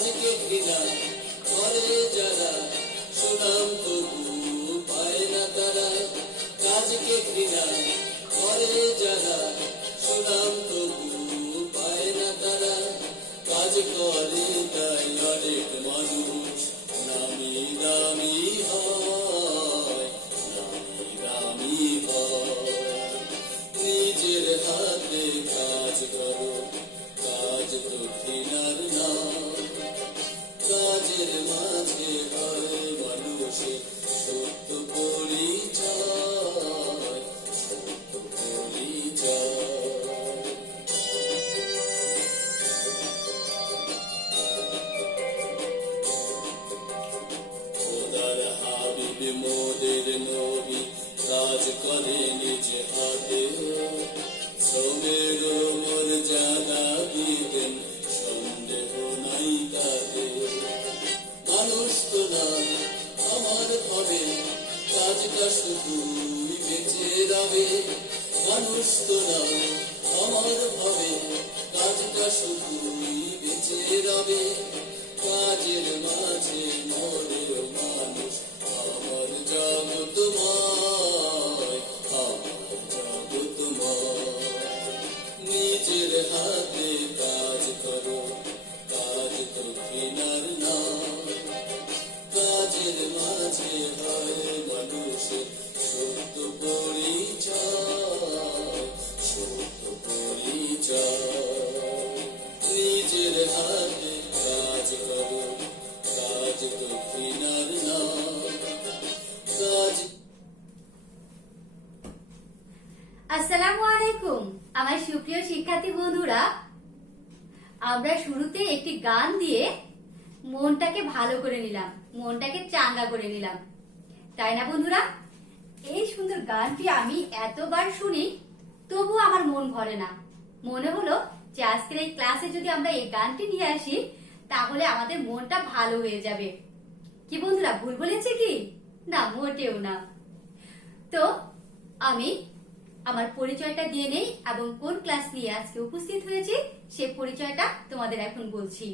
কাজকে ঘৃণা করে যারা, সুনাম তবু পায় না তারা। কাজকে ঘৃণা করে যারা, সুনাম তবু পায় না তারা। কাজ করে তাই অনেক মানুষ নামি দামি হয়, নামি দামি হয়। নিজের হাতে কাজ করো, কাজ তো ঘৃণার না। কাজের মাঝে হয় মানুষের সত্য পরিচয়, সত্য পরিচয়। খোদার হাবিব মোদের নবী কাজ করে নিজ হাতে, শ্রমের মর্যাদা দিতেন সন্দেহ নাই তাতে। মানুষ তো না আমার ভাবে, কাজটা শুধুই বেঁচে রবে। মানুষ তো না আমার ভাবে, কাজটা শুধুই বেঁচে রবে। কাজের মাঝে মরে মানুষ আমার জগৎময়, আমার জগৎময়। নিজের হাতে কাজ করো, কাজ তো ঘৃণার না। কাজের মাঝে হয় মানুষের সত্য পরিচয়, সত্য পরিচয়। নিজের হাতে কাজ করো, কাজ তো ঘৃণার না। কাজ। আসসালামু আলাইকুম আমার সুপ্রিয় শিক্ষার্থী বন্ধুরা, আমরা শুরুতে একটি গান দিয়ে মনটাকে ভালো করে নিলাম, মনটাকে চাঙ্গা করে নিলাম, তাই না বন্ধুরা? এই সুন্দর গানটি আমি এতবার শুনি তবু আমার মন ভরে না। মনে হলো যে আজকের এই ক্লাসে যদি আমরা এই গানটি নিয়ে আসি তাহলে আমাদের মনটা ভালো হয়ে যাবে। কি বন্ধুরা, ভুল বলেছে কি? না, মোটেও না। তো আমি আমার পরিচয়টা দিয়ে নেই এবং কোন ক্লাস নিয়ে আজকে উপস্থিত হয়েছি সে পরিচয়টা তোমাদের এখন বলছি।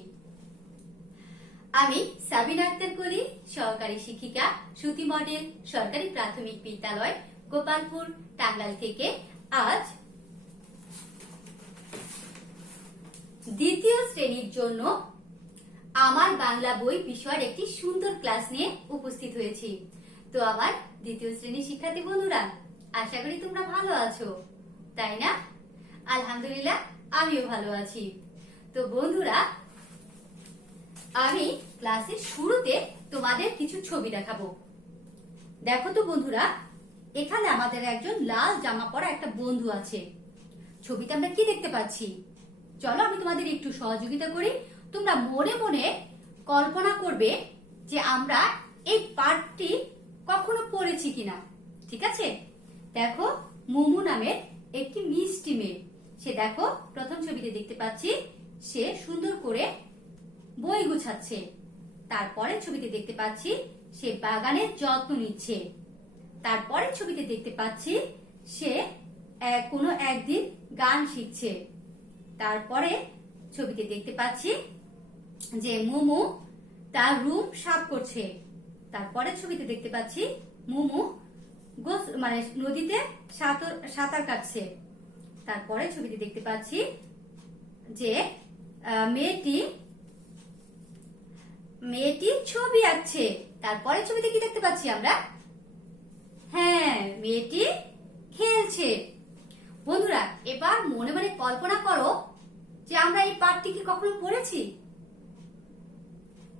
আমি সাবিনা আক্তার কলি, সহকারী শিক্ষিকা, সুতি মডেল সরকারি প্রাথমিক বিদ্যালয়, গোপালপুর, টাঙ্গাইল থেকে আজ দ্বিতীয় শ্রেণীর জন্য আমার বাংলা বই বিষয়ের একটি সুন্দর ক্লাস নিয়ে উপস্থিত হয়েছি। তো আমার দ্বিতীয় শ্রেণীর শিক্ষার্থী বন্ধুরা, আশা করি তোমরা ভালো আছো, তাই না? আলহামদুলিল্লাহ, আমিও ভালো আছি। তো বন্ধুরা, আমি ক্লাসের শুরুতে তোমাদের কিছু ছবি দেখাবো। দেখো তো বন্ধুরা, এখানে আমাদের একজন লাল জামা পরা একটা বন্ধু আছে। ছবিতে আমরা কি দেখতে পাচ্ছি? চলো আমি তোমাদের একটু সহযোগিতা করি। তোমরা মনে মনে কল্পনা করবে যে আমরা এই পাঠটি কখনো পড়েছি কিনা। ঠিক আছে? দেখো, মুমু নামের একটি মিষ্টি মেয়ে, সে দেখো প্রথম ছবিতে দেখতে পাচ্ছি সে সুন্দর করে বই গুছাচ্ছে। তারপরে ছবিতে দেখতে পাচ্ছি সে বাগানের যত্ন নিচ্ছে। তারপরে ছবিতে দেখতে পাচ্ছি সে কোনো একদিন গান শিখছে। তারপরে ছবিতে দেখতে পাচ্ছি যে মুমু তার রুম সাফ করছে। তারপরে ছবিতে দেখতে পাচ্ছি মুমু মানে নদীতে সাঁতার কাটছে। তারপরে ছবিতে দেখতে পাচ্ছি যে মেয়েটি ছবি আঁকছে। তারপরে ছবিতে কি দেখতে পাচ্ছি আমরা? হ্যাঁ, মেয়েটি খেলছে। বন্ধুরা, এবার মনে মনে কল্পনা করো যে আমরা এই পাঠটি কি কখনো পড়েছি?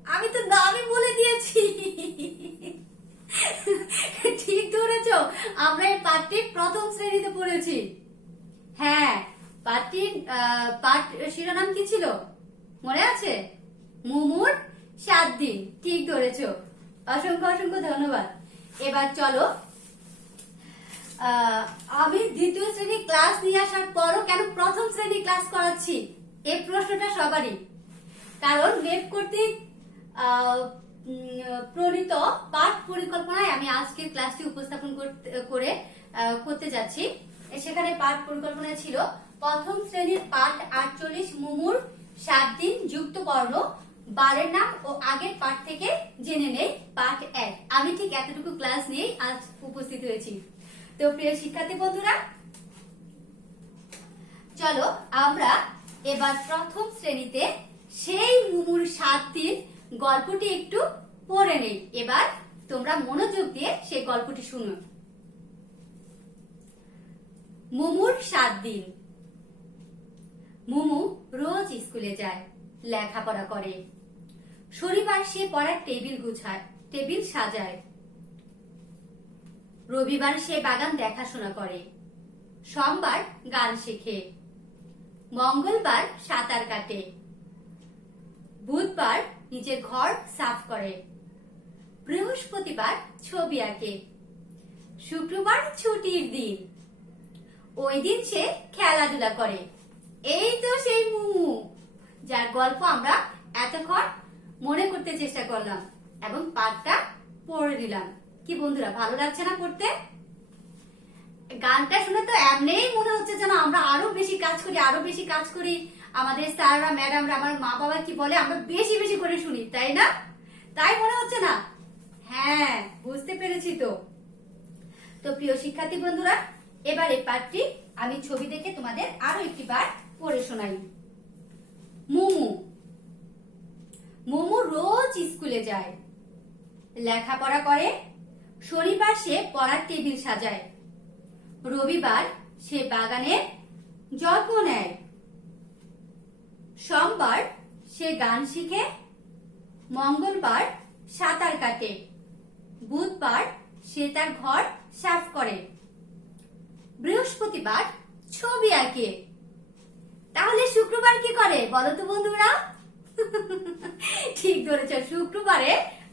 আমি তো নামই বলে দিয়েছি। ঠিক ধরেছ, আমরা এই পাঠটি প্রথম শ্রেণীতে পড়েছি। হ্যাঁ, পাঠটির পাঠ শিরোনাম কি ছিল মনে আছে? মুমুর 7 দিন। ঠিক ধরেছ, অসংখ্য অসংখ্য ধন্যবাদ। এবার চলো, আমি দ্বিতীয় শ্রেণী ক্লাস নিয়ে আসার পরও কেন প্রথম শ্রেণী ক্লাস করাচ্ছি এই প্রশ্নটা সবারই। কারণ নেট কর্তৃক প্রণীত পাঠ পরিকল্পনায় আমি আজকের ক্লাসটি উপস্থাপন করতে যাচ্ছি। সেখানে পাঠ পরিকল্পনা ছিল প্রথম শ্রেণীর পাঠ 48 মুমুর 7 দিন যুক্ত বর্ণ বারের নাম ও আগের পাঠ থেকে জেনে নেই। পাঠ 1। আমি ঠিক এতটুকু ক্লাস নিয়ে আজ উপস্থিত হয়েছি। তো প্রিয় শিক্ষার্থী বন্ধুরা, চলো আমরা এবার প্রথম শ্রেণীতে সেই মুমুর 7 দিন গল্পটি একটু পড়ে নেই। এবার তোমরা মনোযোগ দিয়ে সেই গল্পটি শুনো। মুমুর 7 দিন। মুমু রোজ স্কুলে যায়, লেখাপড়া করে। শনিবার সে পড়ার টেবিল সাজায়। রবিবার সে বাগান দেখাশোনা করে। সোমবার গান শেখে। মঙ্গলবার সাঁতার কাটে। বুধবার নিজের ঘর সাফ করে। বৃহস্পতিবার ছবি আঁকে। শুক্রবার ছুটির দিন, ওই দিন সে খেলাধুলা করে। এই তো সেই মুমু, যার গল্প আমরা এতক্ষণ মনে করতে চেষ্টা করলাম এবং পাঠটা পড়ে নিলাম। কি বন্ধুরা, ভালো লাগছে না পড়তে? গানটা শুনে তো এমনিই মনে হচ্ছে যেন আমরা আরো বেশি কাজ করি। আমাদের স্যাররা, ম্যাডামরা, আমার মা বাবা কি বলে আমরা বেশি বেশি করে শুনি, তাই না? তাই মনে হচ্ছে না? হ্যাঁ, বুঝতে পেরেছি। তো প্রিয় শিক্ষার্থী বন্ধুরা, এবার এই পাঠটি আমি ছবি দেখে তোমাদের আরো একটি বার পড়ে শোনাই। মুমু। মুমু রোজ স্কুলে যায়, লেখাপড়া করে। শনিবার সে পড়ার টেবিল সাজায়। রবিবার সে বাগানের যত্ন নেয়। সোমবার সে গান শিখে। মঙ্গলবার সাঁতার কাটে। বুধবার সে তার ঘর সাফ করে। বৃহস্পতিবার ছবি আঁকে। তাহলে শুক্রবার কি করে বলো তো বন্ধুরা? ঠিক ধরেছ, শুক্রবারে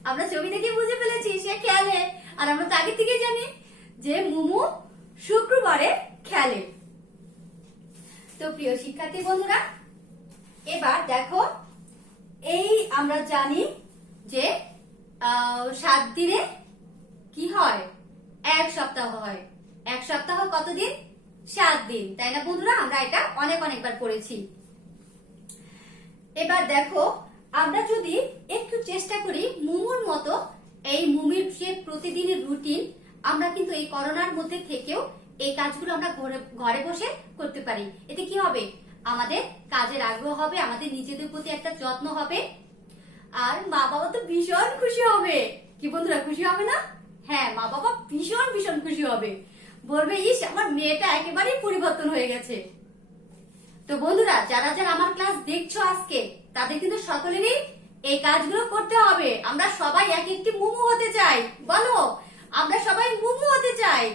আমরা ছবি দেখে বুঝে ফেলেছি সে খেলে। আর আমরা তো আগে থেকে জানি যে মুমু শুক্রবারে খেলে। তো প্রিয় শিক্ষার্থী বন্ধুরা, এবার দেখো, এই আমরা জানি যে 7 দিনে কি হয়? 1 সপ্তাহ হয়। 1 সপ্তাহ কতদিন? 7 দিন, তাই না বন্ধুরা? আমরা এটা অনেকবার পড়েছি। এবার দেখো, আমরা যদি একটু চেষ্টা করি মুমুর মতো, এই মুমির যে প্রতিদিনের রুটিন, আমরা কিন্তু এই করোনার মধ্যে থেকেও এই কাজগুলো আমরা ঘরে বসে করতে পারি। এতে কি হবে? আমাদের কাজের আগ্রহ হবে, আমাদের নিজেদের প্রতি একটা যত্ন হবে, আর মা বাবা তো ভীষণ খুশি হবে। কি বন্ধুরা, খুশি হবে না? হ্যাঁ, মা বাবা ভীষণ খুশি হবে। বলবে, ইস, আমার মেয়েটা একেবারেই পরিবর্তন হয়ে গেছে। তো বন্ধুরা, যারা আমার ক্লাস দেখছো আজকে, তাদের কিন্তু সকলেরই এই কাজগুলো করতে হবে। আমরা সবাই এক একটি মুমু হতে চাই। বলো, আমরা সবাই মুমু হতে চাই।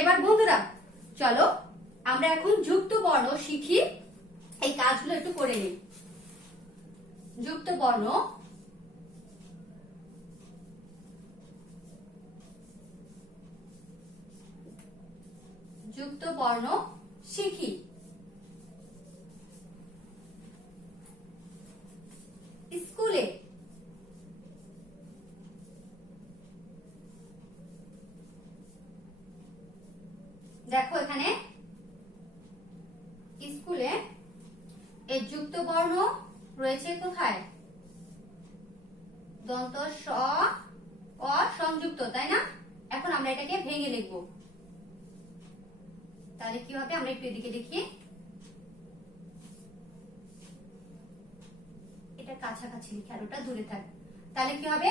এবার বন্ধুরা, চলো আমরা এখন যুক্ত বর্ণ শিখি। এই কাজগুলো একটু করে নিই। যুক্ত বর্ণ। যুক্ত বর্ণ শিখি। স্কুলে। দেখো এখানে স্কুলে এই যুক্ত বর্ণ রয়েছে কোথায়? দন্ত স অ সংযুক্ত, তাই না? এখন আমরা এটাকে ভেঙে লিখব। তাহলে কি হবে? আমরা একটু এদিকে দেখি। এটা কাছাকাছি লিখি আর ওটা দূরে থাক। তাহলে কি হবে?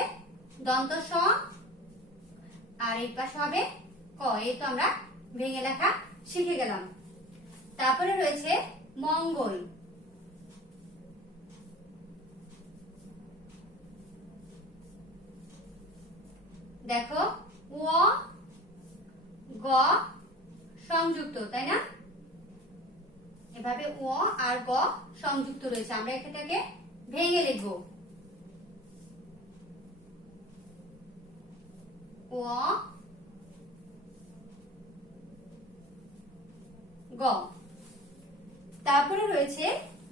দন্ত স আর এই পাশে হবে ক। এই তো আমরা ভেঙে লেখা শিখে গেলাম। তারপরে রয়েছে মঙ্গল। দেখো, ও গ সংযুক্ত, তাই না? এভাবে ও আর গ সংযুক্ত রয়েছে। আমরা এটাকে ভেঙে লিখব। ও গ। তারপরে রয়েছে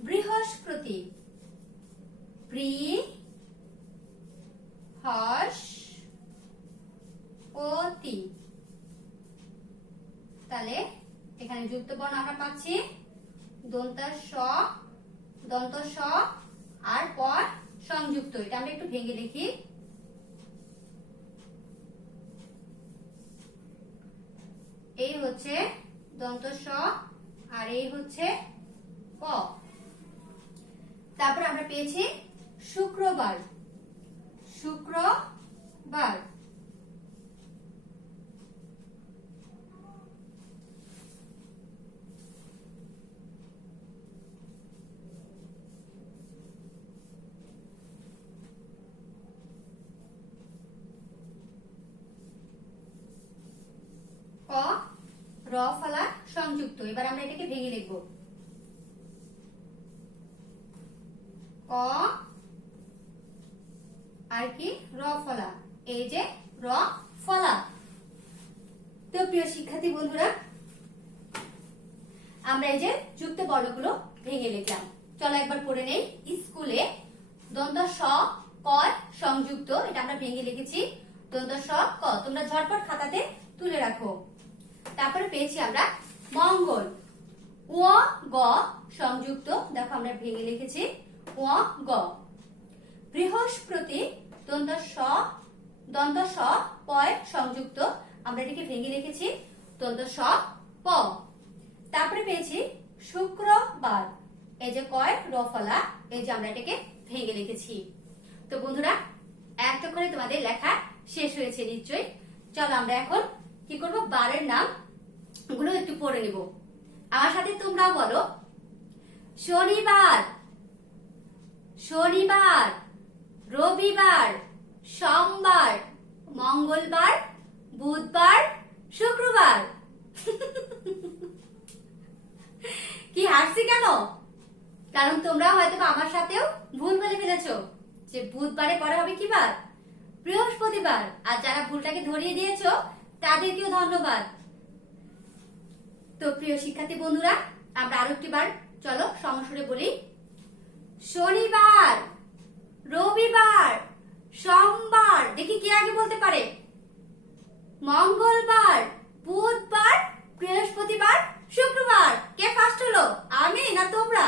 বৃহস্পতি। বৃহস্পতি। তাহলে এখানে যুক্ত বর্ণ আমরা পাচ্ছি দন্ত স আর পর সংযুক্ত। এটা আমরা একটু ভেঙে দেখি। এই হচ্ছে দন্ত স আর এই হচ্ছে ক। তারপর আমরা পেয়েছি শুক্রবার, শুক্রবার। ক র ফলা সংযুক্ত। এবার আমরা এটাকে ভেঙে লিখব। ক আর কি র ফলা, এই যে র ফলা। তো প্রিয় শিক্ষার্থী বন্ধুরা, আমরা এই যে যুক্ত বর্ণগুলো ভেঙে লিখলাম। চলো একবার পড়ে নেই। স্কুলে দন্ত স ক সংযুক্ত, এটা আমরা ভেঙে লিখেছি দন্ত স ক। তোমরা ঝটপট খাতাতে তুলে রাখো। তারপরে পেয়েছি আমরা মঙ্গল, ও গ সংযুক্ত, দেখো আমরা ভেঙে লিখেছি ও গ। বৃহস্পতি দন্ত স প সংযুক্ত, আমরা এটাকে ভেঙে লিখেছি দন্ত স প। তারপরে পেয়েছি শুক্রবার, এই যে কয় র ফলা, এই যে আমরা এটাকে ভেঙে লিখেছি। তো বন্ধুরা, এতক্ষণে তোমাদের লেখা শেষ হয়েছে নিশ্চয়ই। চলো আমরা এখন কি করব, বারের নাম গুলো একটু পড়ে নিব। আমার সাথে তোমরাও বলো। শনিবার, শনিবার, রবিবার, সোমবার, মঙ্গলবার, বুধবার, শুক্রবার। কি হাসছি কেন? কারণ তোমরা হয়তো আমার সাথেও ভুল বলে ফেলেছো যে বুধবারে পরে হবে কি বার? বৃহস্পতিবার। আর যারা ভুলটাকে ধরিয়ে দিয়েছো তাদেরকেও ধন্যবাদ। তো প্রিয় শিক্ষার্থী বন্ধুরা, আমরা আরো একটি বার চলো সমস্বরে বলি। শনিবার, রবিবার, সোমবার, দেখি কে আগে বলতে পারে। মঙ্গলবার, বুধবার, বৃহস্পতিবার, শুক্রবার। কে ফার্স্ট হলো, আমি না তোমরা?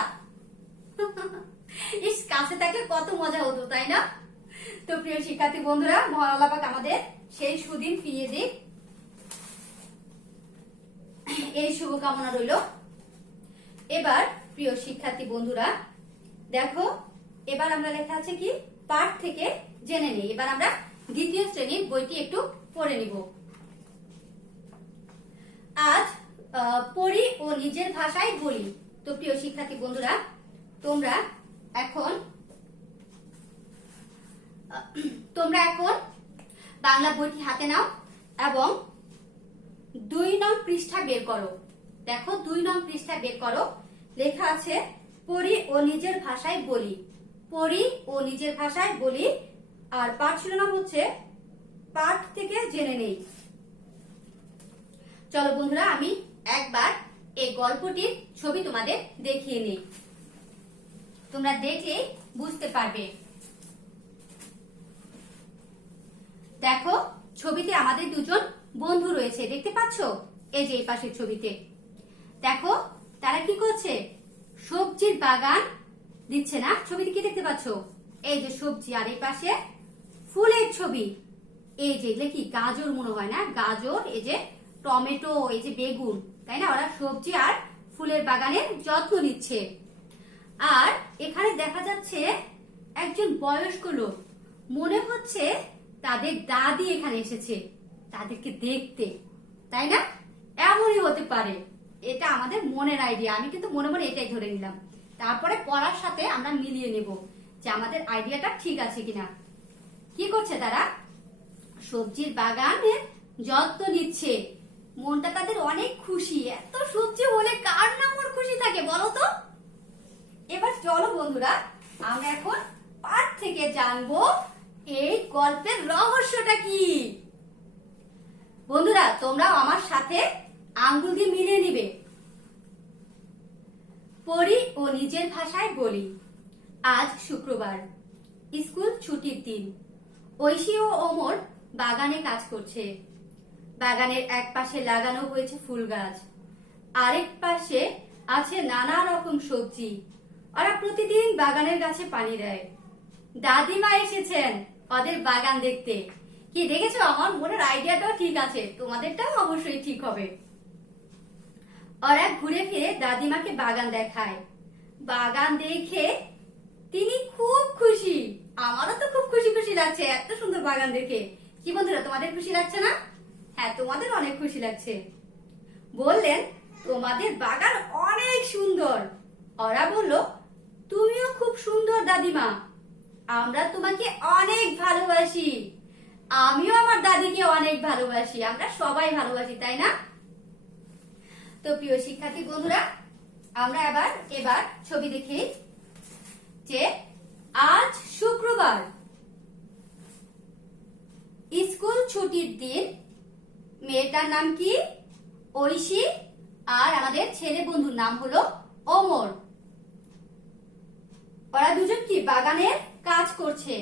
ইস, কাছে থাকলে কত মজা হতো, তাই না? তো প্রিয় শিক্ষার্থী বন্ধুরা, মহান আল্লাহ পাক আমাদের সেই সুদিন ফিরিয়ে দিক, এই শুভকামনা রইল। এবার প্রিয় শিক্ষার্থী বন্ধুরা দেখো, এবার আমরা লেখা আছে কি পাঠ থেকে জেনে নেই। এবার আমরা দ্বিতীয় শ্রেণীর বইটি একটু পড়ে নিব। আজ পড়ি ও নিজের ভাষায় বলি। তো প্রিয় শিক্ষার্থী বন্ধুরা, তোমরা এখন বাংলা বইটি হাতে নাও এবং 2 নং পৃষ্ঠা বের করো। দেখো 2 নং পৃষ্ঠা বের করো। লেখা আছে পড়ি ও নিজের ভাষায় বলি, পড়ি ও নিজের ভাষায় বলি। আর পাঠ শিরোনাম হচ্ছে পাঠ থেকে জেনে নেই। চলো বন্ধুরা, আমি একবার এই গল্পটির ছবি তোমাদের দেখিয়ে নেই, তোমরা দেখলে বুঝতে পারবে। দেখো ছবিতে আমাদের দুজন বন্ধু রয়েছে, দেখতে পাচ্ছ? এই যে এই পাশের ছবিতে দেখো তারা কি করছে, সবজির বাগান দিচ্ছে না? ছবিতে কি দেখতে পাচ্ছ? এই যে সবজি, আর এই পাশে ফুলের ছবি। এই যে এগুলো কি গাজর মনে হয় না? গাজর, এই যে টমেটো, এই যে বেগুন, তাই না? ওরা সবজি আর ফুলের বাগানের যত্ন নিচ্ছে। আর এখানে দেখা যাচ্ছে একজন বয়স্ক লোক, মনে হচ্ছে তাদের দাদি এখানে এসেছে তাদেরকে দেখতে, তাই না? এমনই হতে পারে, এটা আমাদের মনের আইডিয়া। আমি কিন্তু মনে মনে এটাই ধরে নিলাম, তারপরে পড়ার সাথে আমরা মিলিয়ে নেব যে আমাদের আইডিয়াটা ঠিক আছে কিনা। কি করছে তারা? সবজির বাগানের যত্ন নিচ্ছে। মনটা তাদের অনেক খুশি। এত সবজি হলে কার না মন খুশি থাকে বলো তো? এবার চলো বন্ধুরা, আমরা এখন পাঠ থেকে জানবো এই গল্পের রহস্যটা কি। বন্ধুরা, তোমরাও আমার সাথে আঙ্গুল দিয়ে মিলিয়ে নিবে। পড়ি ও নিজের ভাষায় বলি। আজ শুক্রবার, স্কুল ছুটির দিন। ঐশী ও ওমর বাগানে কাজ করছে। বাগানের এক পাশে লাগানো হয়েছে ফুল গাছ, আরেক পাশে আছে নানা রকম সবজি। ওরা প্রতিদিন বাগানের গাছে পানি দেয়। দাদিমা এসেছেন ওদের বাগান দেখতে। কি দেখেছো, আমার মনের আইডিয়াটাও ঠিক আছে, তোমাদেরটাও অবশ্যই ঠিক হবে। ওরা ঘুরে ফিরে দাদিমাকে বাগান দেখায়। বাগান দেখে তিনি খুব খুশি। আমারও তো খুব খুশি খুশি লাগছে এত সুন্দর বাগান দেখে। কি বন্ধুরা, তোমাদের খুশি লাগছে না? হ্যাঁ, তোমাদের অনেক খুশি লাগছে। বললেন তোমাদের বাগান অনেক সুন্দর। ওরা বলল তুমিও খুব সুন্দর দাদিমা, আমরা তোমাকে অনেক ভালোবাসি। আমিও আমার দাদিকে অনেক ভালোবাসি, আমরা সবাই ভালোবাসি, তাই না? তো প্রিয় শিক্ষার্থী বন্ধুরা, আমরা এবার ছবি দেখি যে আজ শুক্রবার, স্কুল ছুটির দিন। মেয়েটার নাম কি? ঐশী। আর আমাদের ছেলে বন্ধুর নাম হলো ওমর। ওরা দুজন কি বাগানের কাজ করছে।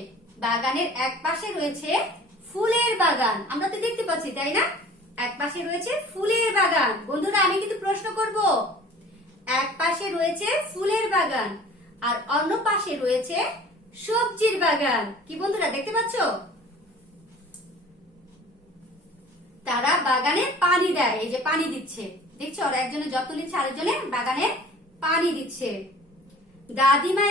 বাগানের এক পাশে রয়েছে ফুলের বাগান, আমরা তো দেখতে পাচ্ছি, তাই না? এক পাশে রয়েছে ফুলের বাগান। বন্ধুরা, আমি কিন্তু প্রশ্ন করব, এক পাশে রয়েছে ফুলের বাগান আর অন্য পাশে রয়েছে সবজির বাগান। কি বন্ধুরা, দেখতে পাচ্ছ? তারা বাগানে পানি দেয়, এই যে পানি দিচ্ছে, দেখছো? ওরা একজনের যত্ন নিচ্ছে, আরেকজনের বাগানে পানি দিচ্ছে। দাদিমা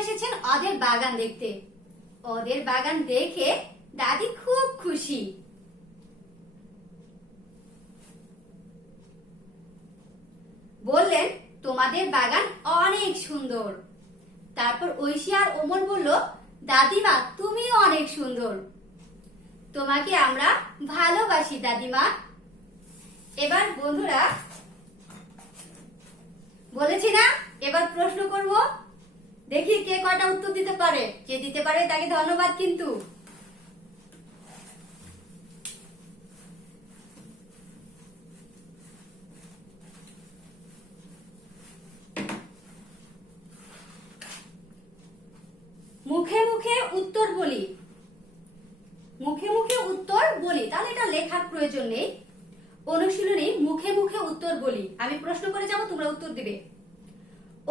এসেছেন ওদের বাগান দেখতে। ওদের বাগান দেখে দাদি খুব খুশি। বললেন তোমাদের বাগান অনেক সুন্দর। তারপর ঐশী আর ওমর বলল দাদিমা তুমিও অনেক সুন্দর, তোমাকে আমরা ভালোবাসি দাদিমা। এবার বন্ধুরা, বলেছি না এবার প্রশ্ন করব, দেখি কে কয়টা উত্তর দিতে পারে। যে দিতে পারে তাকে ধন্যবাদ। কিন্তু মুখে মুখে উত্তর বলি, মুখে মুখে উত্তর বলি, তাহলে এটা লেখার প্রয়োজন নেই। অনুশীলনী মুখে মুখে উত্তর বলি। আমি প্রশ্ন করে যাব, তোমরা উত্তর দিবে।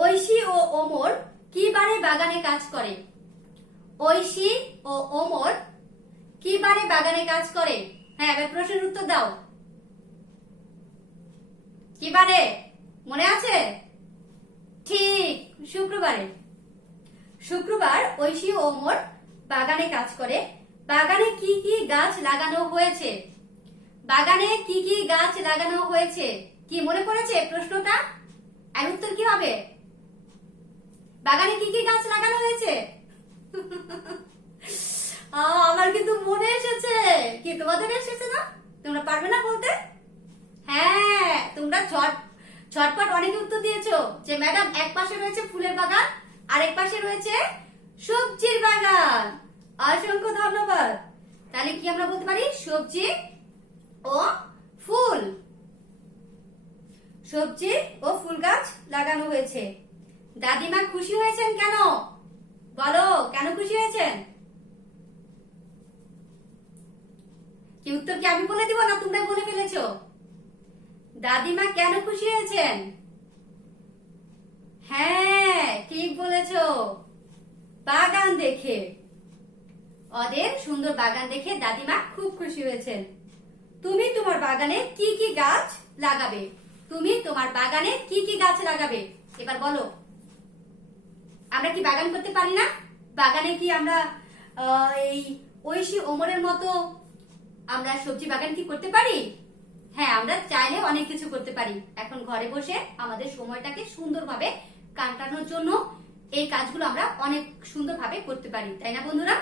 ঐশী ও ওমর কি বারে বাগানে কাজ করে? ঐশী ও ওমর কি বারে বাগানে কাজ করে? হ্যাঁ, এবার প্রশ্নের উত্তর দাও। কি বারে মনে আছে? ঠিক, শুক্রবারে। শুক্রবার ঐশী ও ওমর বাগানে কাজ করে। বাগানে কি কি গাছ লাগানো হয়েছে? বাগানে কি কি গাছ লাগানো হয়েছে? কি মনে পড়েছে প্রশ্নটা? আর উত্তর কি হবে? বাগানে কি কি গাছ লাগানো হয়েছে? আমার কিন্তু মনে এসেছে। কি তোমাদের এসেছে না? তোমরা পারবে না বলতে? হ্যাঁ, তোমরা ঝটপট অনেকে উত্তর দিয়েছো যে ম্যাডাম এক পাশে রয়েছে ফুলের বাগান আর এক পাশে রয়েছে সবজির বাগান। অসংখ্য ধন্যবাদ। তাহলে কি আমরা বলতে পারি? সবজি ও ফুল। সবজি ও ফুল গাছ লাগানো হয়েছে। দাদিমা খুশি হয়েছেন কেন? বলো, কেন খুশি হয়েছেন? কি উত্তর কি আমি বলে দিব না তোমরা বলে ফেলেছো? দাদিমা কেন খুশি হয়েছেন? হ্যাঁ, ঠিক বলেছো, বাগান দেখে। ওদের সুন্দর বাগান দেখে দাদিমা খুব খুশি হয়েছেন। তুমি তোমার বাগানে কি কি গাছ লাগাবে? তুমি তোমার বাগানে কি কি গাছ লাগাবে? এবার বলো। আমরা কি বাগান করতে পারি না? বাগানে কি আমরা এই ঐশী ওমরের মতো আমরা সবজি বাগান কি করতে পারি? হ্যাঁ, আমরা চাইলে অনেক কিছু করতে পারি। এখন ঘরে বসে আমাদের সময়টাকে সুন্দরভাবে কাটানোর জন্য এই কাজগুলো আমরা অনেক সুন্দরভাবে করতে পারি, তাই না বন্ধুরা?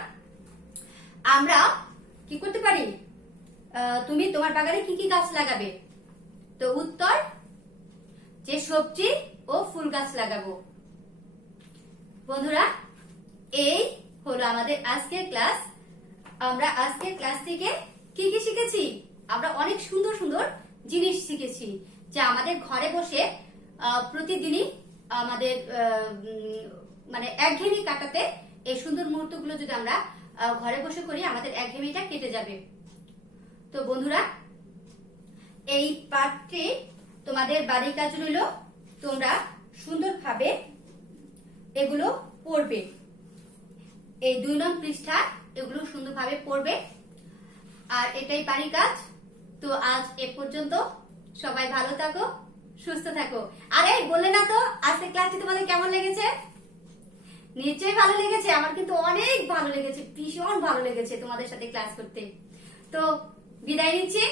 আমরা কি করতে পারি? তুমি তোমার বাগানে কি কি গাছ লাগাবে? তো উত্তর যে সবজি ও ফুল গাছ লাগাবো। বন্ধুরা, এই হলো আমাদের আজকের ক্লাস। আমরা আজকের ক্লাস থেকে কি কি শিখেছি? আমরা অনেক সুন্দর সুন্দর জিনিস শিখেছি যা আমাদের ঘরে বসে প্রতিদিনই আমাদের মানে একঘেয়েমি কাটাতে এই সুন্দর মুহূর্তগুলো যদি আমরা ঘরে বসে করি আমাদের একঘেয়েমিটা কেটে যাবে। তো বন্ধুরা, এই পাঠটি তোমাদের বাড়ির কাজ রইল, তোমরা সুন্দরভাবে এগুলো পড়বে। এই 2 নং পৃষ্ঠা এগুলো সুন্দরভাবে পড়বে, আর এটাই বাড়ির কাজ। তো আজ এ পর্যন্ত, সবাই ভালো থাকো, সুস্থ থাকো। আরে বললে না তো আজকে ক্লাসটি তোমাদের কেমন লেগেছে? নিশ্চয়ই ভালো লেগেছে। আমার কিন্তু অনেক ভালো লেগেছে, ভীষণ ভালো লেগেছে তোমাদের সাথে ক্লাস করতে। তো বিদায় নিচ্ছি,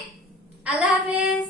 আল্লাহ হাফেজ।